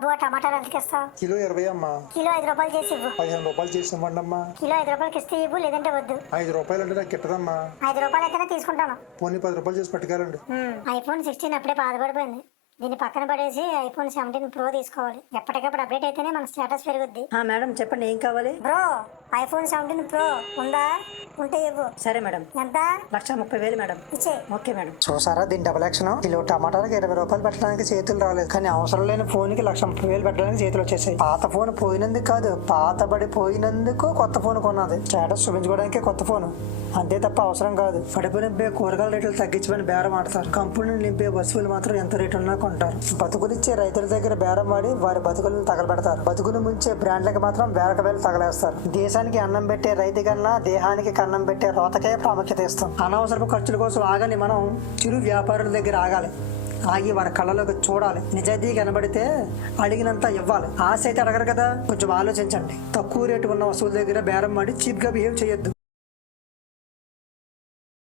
బాబు ఆ టమాటాలు ఎంతకి ఇస్తావు? కిలో 20 అమ్మా. కిలో 5 రూపాయలు చేసి ఇవ్వు. 15 రూపాయలు చేసి ఇవ్వండి అమ్మా. కిలో 5 రూపాయలకి ఇస్తే ఇవ్వు, లేదంటే వద్దు. 5 రూపాయలు అంటే నాకు గిట్టదమ్మా. 5 రూపాయలు అయితేనే తీసుకుంటాను. పోనీ 10 రూపాయలు చేసి పట్టుకెళ్ళండి. ఐఫోన్ 16 అప్పుడే బాధపడిపోయింది. దీన్ని పక్కన పడేసి ఐఫోన్ 17 ప్రో తీసుకోవాలి. ఎప్పటికప్పుడు అప్డేట్ అయితేనే మన స్టేటస్ పెరుగుద్ది. మేడం చెప్పండి, ఏం కావాలి? బ్రో ఐఫోన్ 17 ప్రో ఉందా? ఉంటే ఇవ్వు. సరే మేడం. ఎంత? 1,30,000 మేడం. ఇచ్చే. Okay madam. చూసారా దీని డబుల్ యాక్షన్. కిలో టమాటాలకు 20 రూపాయలు పెట్టడానికి చేతులు రాలేదు, కానీ అవసరం లేని ఫోన్ కి 1,30,000 పెట్టడానికి చేతులు వచ్చేసాయి. పాత ఫోన్ పోయినందుకు కాదు, పాతబడి పోయినందుకు కొత్త ఫోన్ కొన్నది. స్టేటస్ చూపించుకోవడానికి కొత్త ఫోన్, అంతే తప్ప అవసరం కాదు. కడుపు నింపే కూరగాయల రేట్లు తగ్గించమని బేరం ఆడతారు, కంపెనీలు నింపే వస్తువులు మాత్రం ఎంత రేటు ఉన్నా కొంటారు. బతుకునిచ్చే రైతుల దగ్గర బేరం ఆడి వారి బతుకులను తగలబెడతారు. బతుకును ముంచే బ్రాండ్లకు మాత్రం వేలకు వేలు తగలేస్తారు. దేశానికి అన్నం పెట్టే రైతు కన్నా దేహానికి కన్నం పెట్టే రోతకే ప్రాముఖ్యత ఇస్తాం. అనవసరపు ఖర్చుల కోసం ఆగని మనం చిరు వ్యాపారుల దగ్గర ఆగాలి. ఆగి వారి కళ్ళలోకి చూడాలి. నిజాయితీ కనబడితే అడిగినంత ఇవ్వాలి. ఆశ అయితే అడగరు కదా. కొంచెం ఆలోచించండి. తక్కువ రేటు ఉన్న వస్తువుల దగ్గర బేరం ఆడి చీప్ గా బిహేవ్ చేయొద్దు.